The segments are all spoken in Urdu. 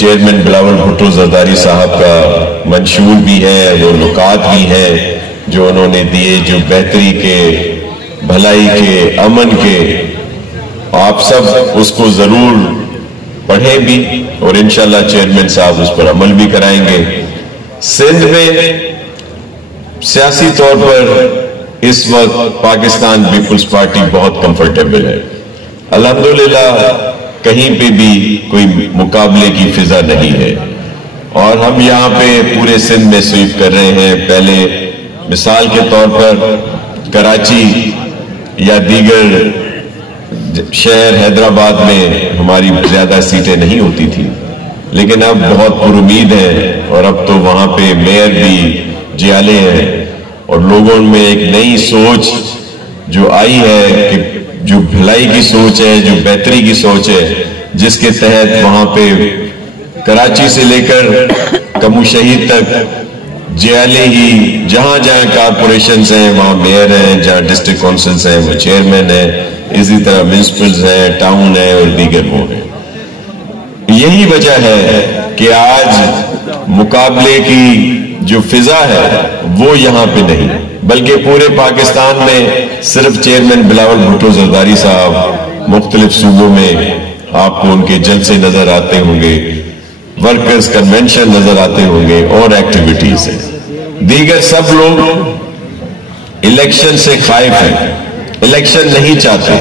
چیئرمین بلاول بھٹو زرداری صاحب کا منشور بھی ہے، وہ نکات بھی ہیں جو انہوں نے دیے، جو بہتری کے، بھلائی کے، امن کے، آپ سب اس کو ضرور پڑھیں بھی اور انشاءاللہ چیئرمین صاحب اس پر عمل بھی کرائیں گے۔ سندھ میں سیاسی طور پر اس وقت پاکستان پیپلز پارٹی بہت کمفرٹیبل ہے، الحمدللہ کہیں پہ بھی کوئی مقابلے کی فضا نہیں ہے، اور ہم یہاں پہ پورے سندھ میں سویپ کر رہے ہیں۔ پہلے مثال کے طور پر کراچی یا دیگر شہر حیدرآباد میں ہماری زیادہ سیٹیں نہیں ہوتی تھی، لیکن اب بہت پر امید ہے، اور اب تو وہاں پہ میئر بھی جیالے ہیں، اور لوگوں میں ایک نئی سوچ جو آئی ہے کہ جو بھلائی کی سوچ ہے، جو بہتری کی سوچ ہے، جس کے تحت وہاں پہ کراچی سے لے کر کمو شہید تک جیالے ہی جہاں جہاں کارپوریشنز ہیں وہاں میئر ہیں، جہاں ڈسٹرکٹ کونسلز ہیں وہ چیئرمین ہیں، اسی طرح میونسپلز ہیں، ٹاؤن ہیں اور دیگر وہ ہیں۔ یہی وجہ ہے کہ آج مقابلے کی جو فضا ہے وہ یہاں پہ نہیں، بلکہ پورے پاکستان میں صرف چیئرمین بلاول بھٹو زرداری صاحب، مختلف صوبوں میں آپ کو ان کے جلسے نظر آتے ہوں گے، ورکرز کنونشن نظر آتے ہوں گے اور ایکٹیویٹیز ہیں۔ دیگر سب لوگ الیکشن سے خائف ہیں، الیکشن نہیں چاہتے،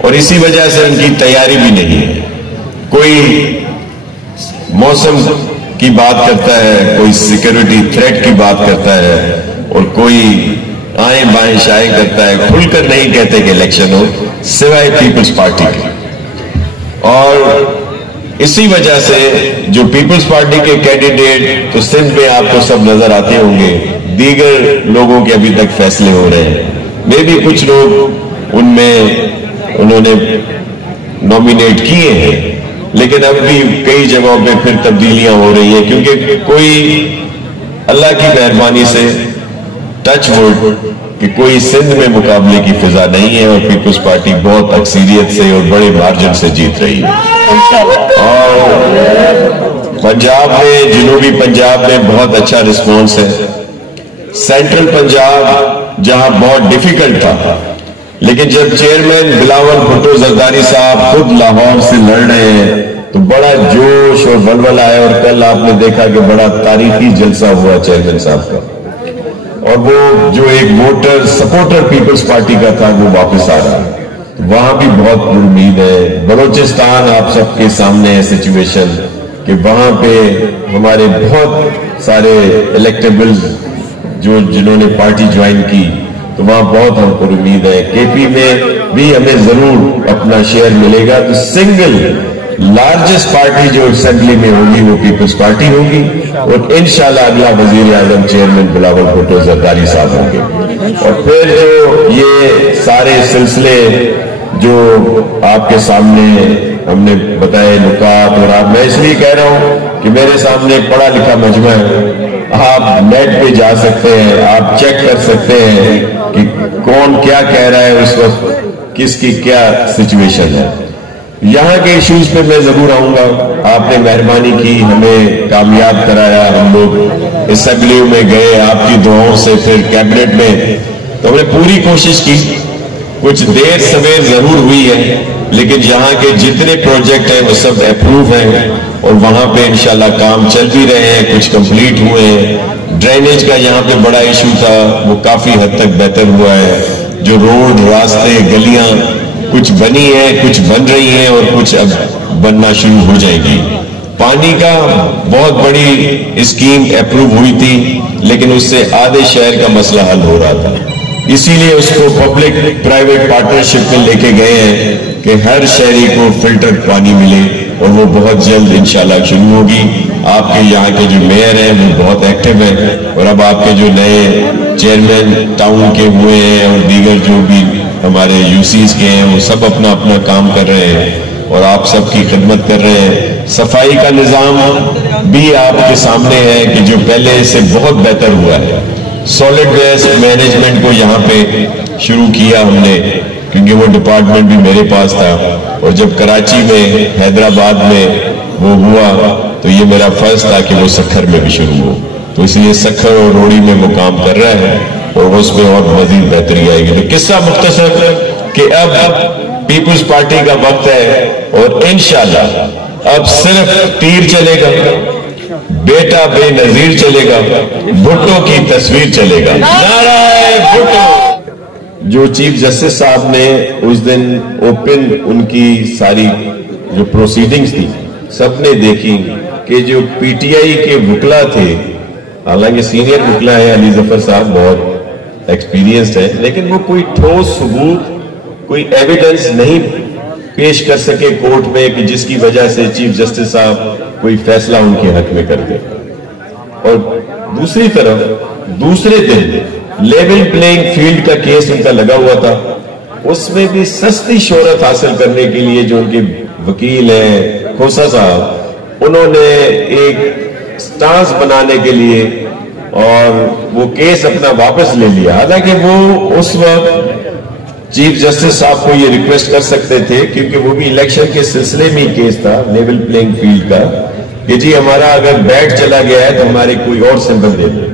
اور اسی وجہ سے ان کی تیاری بھی نہیں ہے۔ کوئی موسم کی بات کرتا ہے، کوئی سیکیورٹی تھریٹ کی بات کرتا ہے، اور کوئی آئیں بائیں شائیں کرتا ہے، کھل کر نہیں کہتے کہ الیکشن ہو، سوائے پیپلز پارٹی کی۔ اور اسی وجہ سے جو پیپلز پارٹی کے کینڈیڈیٹ تو سندھ میں آپ کو سب نظر آتے ہوں گے، دیگر لوگوں کے ابھی تک فیصلے ہو رہے ہیں، میں بھی کچھ لوگ ان میں انہوں نے نومینیٹ کیے ہیں، لیکن اب بھی کئی جگہوں پہ پھر تبدیلیاں ہو رہی ہیں، کیونکہ کوئی اللہ کی مہربانی سے ٹچ وڈ کہ کوئی سندھ میں مقابلے کی فضا نہیں ہے، اور پیپلز پارٹی بہت اکثریت سے اور بڑے مارجن سے جیت رہی ہے۔ اور پنجاب میں، جنوبی پنجاب میں بہت اچھا رسپانس ہے۔ سینٹرل پنجاب جہاں بہت ڈیفیکلٹ تھا، لیکن جب چیئرمین بلاول بھٹو زرداری صاحب خود لاہور سے لڑ رہے ہیں تو بڑا جوش اور ولولہ ہے، اور کل آپ نے دیکھا کہ بڑا تاریخی جلسہ ہوا چیئرمین صاحب کا، اور وہ جو ایک ووٹر سپورٹر پیپلز پارٹی کا تھا وہ واپس آ رہا ہے۔ وہاں بھی بہت امید ہے۔ بلوچستان آپ سب کے سامنے ہے سچویشن کہ وہاں پہ ہمارے بہت سارے الیکٹیبلز جنہوں نے پارٹی جوائن کی، تو وہاں بہت ہم پر امید ہے۔ کے پی میں بھی ہمیں ضرور اپنا شیئر ملے گا، تو سنگل لارجسٹ پارٹی جو اسمبلی میں ہوگی وہ پیپلز پارٹی ہوگی، اور انشاءاللہ اگلا وزیر اعظم چیئرمین بلاول بھٹو زرداری صاحب ہوں گے۔ اور پھر جو یہ سارے سلسلے جو آپ کے سامنے ہم نے بتائے نکات، اور میں اس لیے کہہ رہا ہوں کہ میرے سامنے ایک پڑھا لکھا مجمع ہے، آپ نیٹ پہ جا سکتے ہیں، آپ چیک کر سکتے ہیں کہ کون کیا کہہ رہا ہے اس وقت، کس کی کیا سچویشن ہے۔ یہاں کے ایشوز پہ میں ضرور آؤں گا۔ آپ نے مہربانی کی، ہمیں کامیاب کرایا، ہم لوگ اسمبلی میں گئے آپ کی دعاؤں سے، پھر کیبنٹ میں، تو ہم نے پوری کوشش کی۔ کچھ دیر سویر ضرور ہوئی ہے، لیکن یہاں کے جتنے پروجیکٹ ہیں وہ سب اپروو ہیں، اور وہاں پہ انشاءاللہ کام چل بھی رہے ہیں، کچھ کمپلیٹ ہوئے ہیں۔ ڈرینیج کا یہاں پہ بڑا ایشو تھا، وہ کافی حد تک بہتر ہوا ہے۔ جو روڈ، راستے، گلیاں کچھ بنی ہیں، کچھ بن رہی ہیں، اور کچھ اب بننا شروع ہو جائے گی۔ پانی کا بہت بڑی اسکیم اپروو ہوئی تھی، لیکن اس سے آدھے شہر کا مسئلہ حل ہو رہا تھا، اسی لیے اس کو پبلک پرائیویٹ پارٹنرشپ میں لے کے گئے ہیں کہ ہر شہری کو فلٹر پانی ملے، اور وہ بہت جلد انشاءاللہ شروع ہوگی۔ آپ کے یہاں کے جو میئر ہیں وہ بہت ایکٹیو ہیں، اور اب آپ کے جو نئے چیئرمین ٹاؤن کے ہوئے ہیں اور دیگر جو بھی ہمارے یو سیز کے ہیں وہ سب اپنا اپنا کام کر رہے ہیں، اور آپ سب کی خدمت کر رہے ہیں۔ صفائی کا نظام بھی آپ کے سامنے ہے کہ جو پہلے سے بہت بہتر ہوا ہے۔ سالڈ ویسٹ مینجمنٹ کو یہاں پہ شروع کیا ہم نے، کیونکہ وہ ڈپارٹمنٹ بھی میرے پاس تھا، اور جب کراچی میں، حیدرآباد میں وہ ہوا تو یہ میرا فرض تھا کہ وہ سکھر میں بھی شروع ہو، تو اس لیے سکھر اور روڑی میں وہ کام کر رہا ہے اور اس میں اور مزید بہتری آئے گی۔ تو قصہ مختصر کہ اب پیپلز پارٹی کا وقت ہے اور انشاءاللہ اب صرف تیر چلے گا، بیٹا بے نظیر چلے گا، بھٹو کی تصویر چلے گا۔ نعرہ بھٹو! جو چیف جسٹس صاحب نے اس دن اوپن ان کی ساری جو پروسیڈنگز تھی سب نے دیکھی کہ جو پی ٹی آئی کے وکلا تھے، حالانکہ سینئر وکلا ہے علی ظفر صاحب بہت ایکسپیرینسڈ ہے، لیکن وہ کوئی ٹھوس ثبوت کوئی ایویڈنس نہیں پیش کر سکے کورٹ میں کہ جس کی وجہ سے چیف جسٹس صاحب کوئی فیصلہ ان کے حق میں کر دے۔ اور دوسری طرف دوسرے دن لیول پلینگ فیلڈ کا کیس ان کا لگا ہوا تھا، اس میں بھی سستی شہرت حاصل کرنے کے لیے جو ان کے وکیل ہیں کھوسا صاحب، انہوں نے ایک سٹانس بنانے کے لیے اور وہ کیس اپنا واپس لے لیا، حالانکہ وہ اس وقت چیف جسٹس صاحب کو یہ ریکویسٹ کر سکتے تھے کیونکہ وہ بھی الیکشن کے سلسلے میں ہی کیس تھا لیول پلینگ فیلڈ کا کہ جی ہمارا اگر بیٹ چلا گیا ہے تو ہمارے کوئی اور سمبل دے دیں،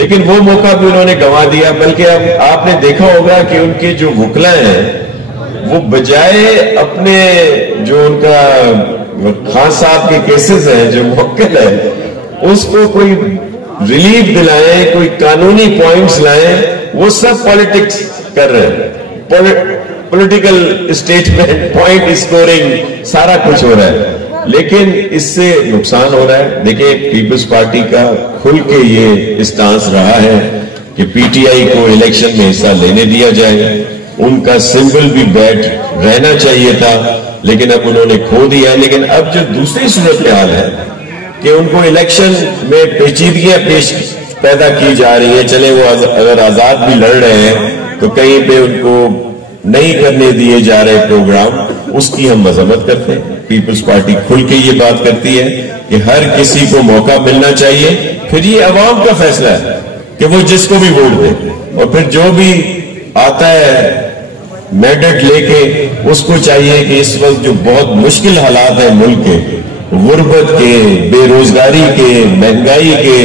لیکن وہ موقع بھی انہوں نے گنوا دیا۔ بلکہ اب آپ نے دیکھا ہوگا کہ ان کے جو وکلا ہیں وہ بجائے اپنے جو ان کا خان صاحب کے کیسز ہیں جو موکل ہے اس کو کوئی ریلیف دلائیں، کوئی قانونی پوائنٹس لائیں، وہ سب پالیٹکس کر رہے ہیں، پولیٹیکل اسٹیٹمنٹ، پوائنٹ اسکورنگ، سارا کچھ ہو رہا ہے، لیکن اس سے نقصان ہو رہا ہے۔ دیکھیں پیپلز پارٹی کا کھل کے یہ اسٹانس رہا ہے کہ پی ٹی آئی کو الیکشن میں حصہ لینے دیا جائے، ان کا سمبل بھی بیٹ رہنا چاہیے تھا لیکن اب انہوں نے کھو دیا۔ لیکن اب جو دوسری صورتحال ہے کہ ان کو الیکشن میں پیچیدگیاں پیدا کی جا رہی ہیں، چلے وہ اگر آزاد بھی لڑ رہے ہیں تو کہیں پہ ان کو نہیں کرنے دیے جا رہے پروگرام، اس کی ہم مذمت کرتے ہیں۔ پیپلز پارٹی کھل کے یہ بات کرتی ہے کہ ہر کسی کو موقع ملنا چاہیے، پھر یہ عوام کا فیصلہ ہے کہ وہ جس کو بھی ووٹ دے، اور پھر جو بھی آتا ہے مینڈیٹ لے کے اس کو چاہیے کہ اس وقت جو بہت مشکل حالات ہیں ملک کے، غربت کے، بے روزگاری کے، مہنگائی کے،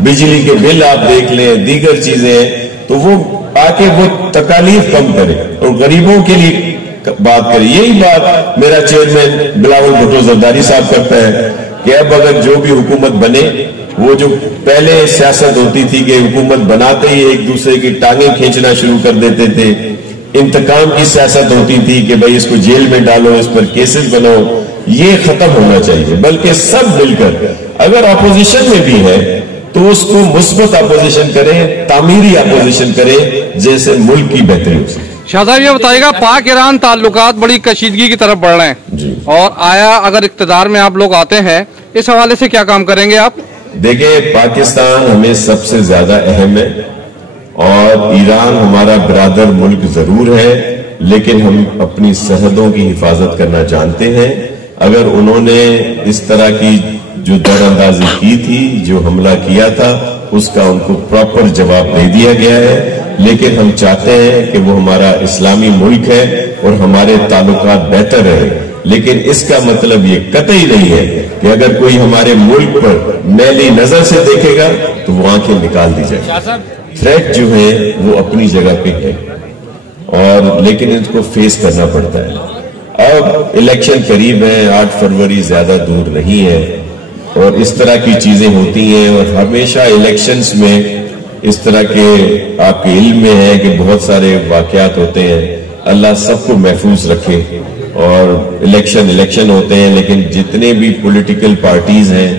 بجلی کے بل آپ دیکھ لیں، دیگر چیزیں ہیں، تو وہ آ کے وہ تکالیف کم کرے اور غریبوں کے لیے بات کرے۔ یہی بات میرا چیئرمین بلاول بھٹو زرداری صاحب کرتا ہے کہ اب اگر جو بھی حکومت بنے، وہ جو پہلے سیاست ہوتی تھی کہ حکومت بناتے ہی ایک دوسرے کی ٹانگیں کھینچنا شروع کر دیتے تھے، انتقام کی سیاست ہوتی تھی کہ بھائی اس کو جیل میں ڈالو، اس پر کیسز بناؤ، یہ ختم ہونا چاہیے، بلکہ سب مل کر اگر اپوزیشن میں بھی ہے تو اس کو مثبت اپوزیشن کریں، تعمیری اپوزیشن کریں، جیسے ملک کی بہتری ہو سکے۔ شاہ صاحب یہ بتائیے گا، پاک ایران تعلقات بڑی کشیدگی کی طرف بڑھ رہے ہیں جی، اور آیا اگر اقتدار میں آپ لوگ آتے ہیں اس حوالے سے کیا کام کریں گے آپ؟ دیکھیں پاکستان ہمیں سب سے زیادہ اہم ہے اور ایران ہمارا برادر ملک ضرور ہے، لیکن ہم اپنی سرحدوں کی حفاظت کرنا جانتے ہیں۔ اگر انہوں نے اس طرح کی جو در اندازی کی تھی، جو حملہ کیا تھا، اس کا ان کو پراپر جواب دے دیا گیا ہے، لیکن ہم چاہتے ہیں کہ وہ ہمارا اسلامی ملک ہے اور ہمارے تعلقات بہتر ہیں، لیکن اس کا مطلب یہ قطعی نہیں ہے کہ اگر کوئی ہمارے ملک پر میلی نظر سے دیکھے گا تو وہ آنکھیں نکال دی جائے۔ تھریٹ جو ہے وہ اپنی جگہ پہ ہے اور لیکن ان کو فیس کرنا پڑتا ہے۔ اب الیکشن قریب ہے، 8 فروری زیادہ دور نہیں ہے اور اس طرح کی چیزیں ہوتی ہیں، اور ہمیشہ الیکشنز میں اس طرح کے آپ کے علم میں ہے کہ بہت سارے واقعات ہوتے ہیں۔ اللہ سب کو محفوظ رکھے، اور الیکشن ہوتے ہیں، لیکن جتنے بھی پولیٹیکل پارٹیز ہیں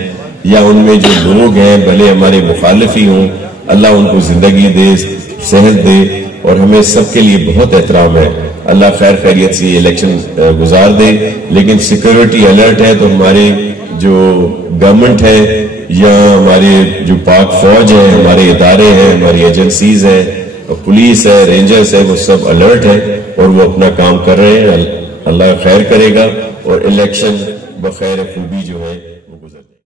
یا ان میں جو لوگ ہیں بھلے ہمارے مخالف ہی ہوں، اللہ ان کو زندگی دے، صحت دے، اور ہمیں سب کے لیے بہت احترام ہے۔ اللہ خیر خیریت سے الیکشن گزار دے، لیکن سیکیورٹی الرٹ ہے تو ہمارے جو گورنمنٹ ہے یا ہمارے جو پاک فوج ہے، ہمارے ادارے ہیں، ہماری ایجنسیز ہیں، پولیس ہے، رینجرز ہے، وہ سب الرٹ ہے اور وہ اپنا کام کر رہے ہیں۔ اللہ خیر کرے گا اور الیکشن بخیر خوبی جو